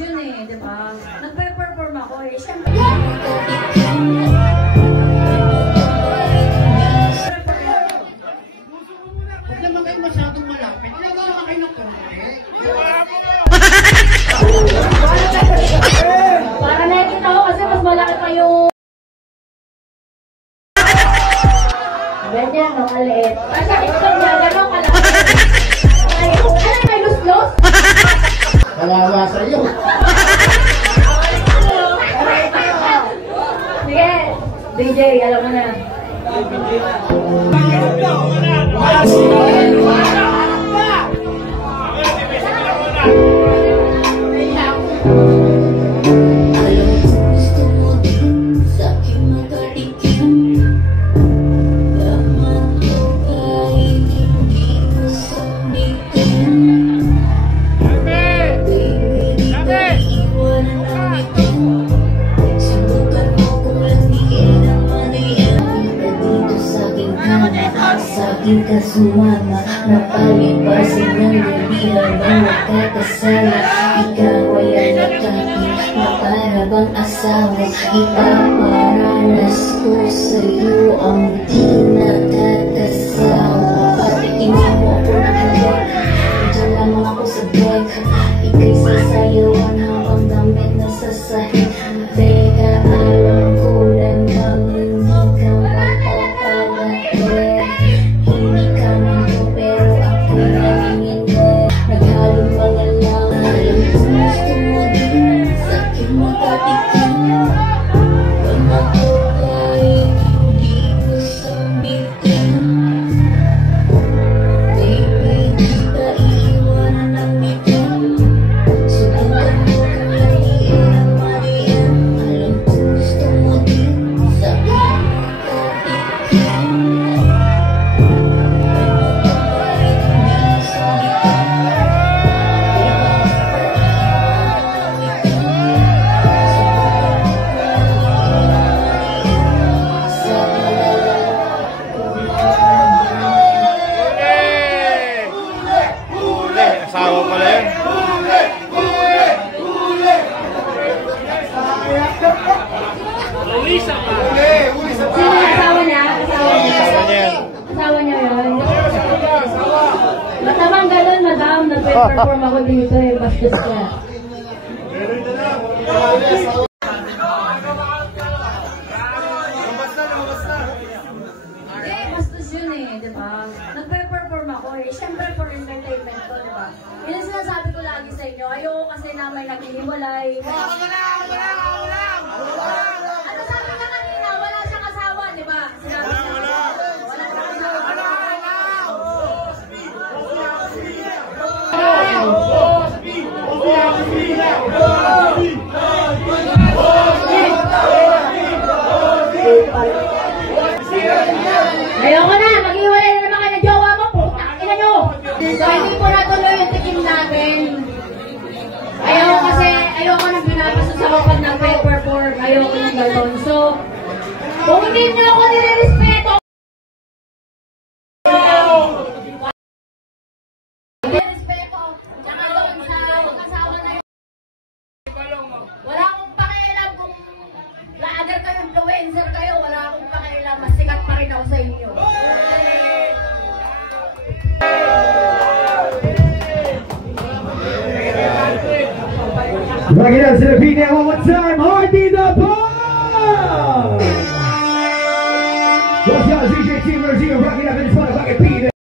yun eh, di ba? Nagpe-perform ako eh. Siyempre. Huwag naman kayo masyadong malapit. Ilagaw naman kayo ng konti. Para nakikita ko kasi mas malaki pa yung... Ganyan, no, maliit. Kasi ito niya, gano'n kalaki. Ano, may lus-lus? Kawawa sa'yo. Sige, DJ, alam mo na. Sa'king kasumama, napalipasin ng lumihan ng magkakasala. Ikaw ay ang nagkakit na para bang asawa. Ipaparanas ko sa'yo ang di nakakasawa. Patikinig mo ako ng halik, diyan lamang ako sa bag. Ika'y sasayawan habang damit nasasahig. Teka, alam ko lang bang hindi ka mapapalagay. Hindi ka nito pero ako'y nangingin ko. Naghalong mga lang. Alam ko gusto mo din sa'king makatikim. Kung ako kahit hindi ko sambitin. Baby, di ka iiwanan ng ito. Subukan mo kung haliin ang mariin. Alam ko gusto mo din sa'king makatikim. Asawa pala yun. Sino asawa niya? Asawa niya yan. Asawa niya yun. Matamang ganun, madam. Nagpe-perform ako dito eh. Bastos ka. Eh, bastos yun eh, di ba? Nagpe-perform ako eh. Siyempre for entertainment ko, di ba? Yun ang sinasabi ko lagi sa inyo. Ayoko kasi na may naghihiwalay. Ano sabi niya kanina? Wala siyang asawa, di ba? Sinabi niya. Wala siyang asawa. Ayoko na! Mag-iwalay na naman kayo ng jowa mo! Putang ina nyo! So, hindi po natuloy yung tikim namin. Ayoko nang binabasos ako pag nag-perform. Ayoko nang gano'n. So, kung hindi nyo ako nire-respeto, tsaka doon sa mag-asawa na yun. Wala akong pakialam kung laagal kayo, influencer kayo, wala akong pakialam. Mas sikat pa rin ako sa inyo. Rock it out to the beat now one more time. Hardy the Bomb! What's up, DJ Team Rock it up in the front of fucking beat.